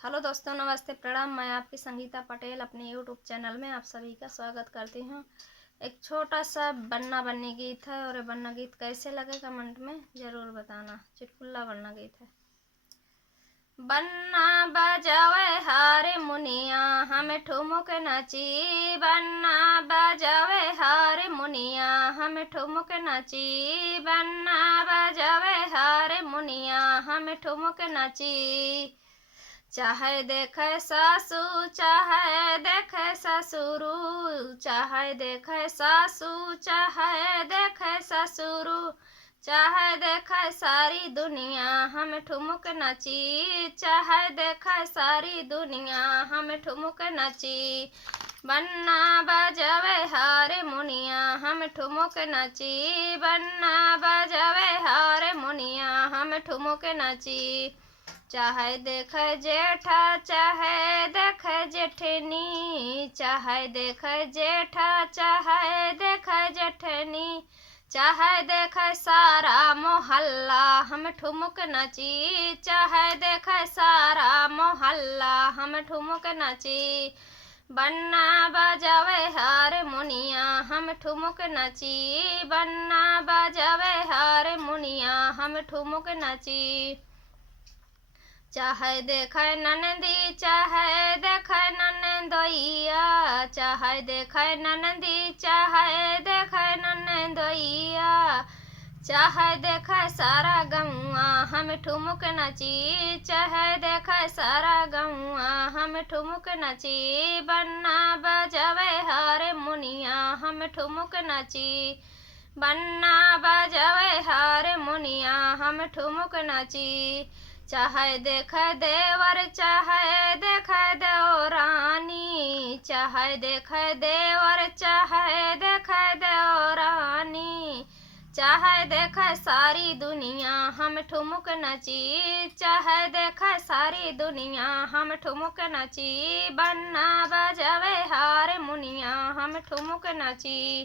Hello दोस्तों, नमस्ते, प्रणाम। मैं आपकी संगीता पटेल अपने यूट्यूब चैनल में आप सभी का स्वागत करती हूँ। एक छोटा सा बन्ना बन्नी गीत है और ये बन्ना गीत कैसे लगे कमेंट में ज़रूर बताना। चुटकुला बन्ना गीत है। बन्ना बजावे हारे मुनिया हमें ठुमुक नाची। बन्ना बजावे हारे मुनिया हमें ठुमुक नाची। बन्ना बजावे हारे मुनिया हमें ठुमुक नाची। चाहे देखे सासू चाहे देखे ससुरु, चाहे देखे सासू चाहे देखे ससुरु, चाहे देखे सारी दुनिया हम ठुमुक नाची। चाहे देखे सारी दुनिया हम ठुमुक नाची। बन्ना बजावे हारे मुनिया हम ठुमुक नाची। बन्ना बजावे हारे मुनिया हम ठुमुक नाची। चाहे देखे जेठा चाहे देखे जेठनी, चाहे देखे जेठा चाहे देखे जेठनी, चाहे देखे सारा मोहल्ला हम ठुमुक नाची। चाहे देखे सारा मोहल्ला हम ठुमुक नाची। बन्ना बजावे हारे मुनिया हम ठुमुक नाची। बन्ना बजावे हारे मुनिया हम ठुमुक नाची। चाहे देखे ननदी चाहे देखे ननदोइया, चाहे देखे ननदी चाहे देखे ननदोइया, चाहे देखे सारा गौआ हम ठुमुक नाची। चाहे देखे सारा गौआ हम ठुमुक नाची। बन्ना बजावे हारे मुनिया हम ठुमुक नाची। बन्ना बजावे हारे मुनिया हम ठुमुक नाची। चाहे देखे देवर चाहे देखे देवरानी, चाहे देखे देवर चाहे देखे देवरानी, चाहे देखे सारी दुनिया हम ठुमुक नाची। चाहे देखे सारी दुनिया हम ठुमुक नाची। बन्ना बजावे हारे मुनिया हम ठुमुक नाची।